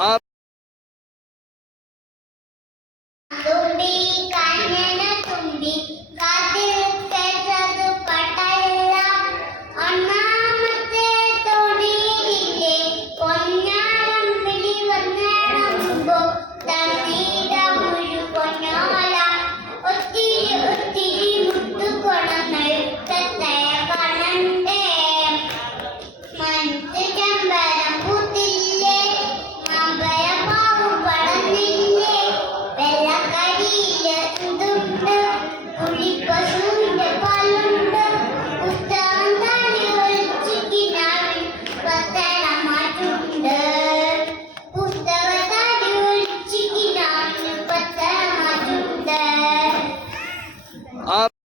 ആ തുമ്പി കണ്ണന തുമ്പി আর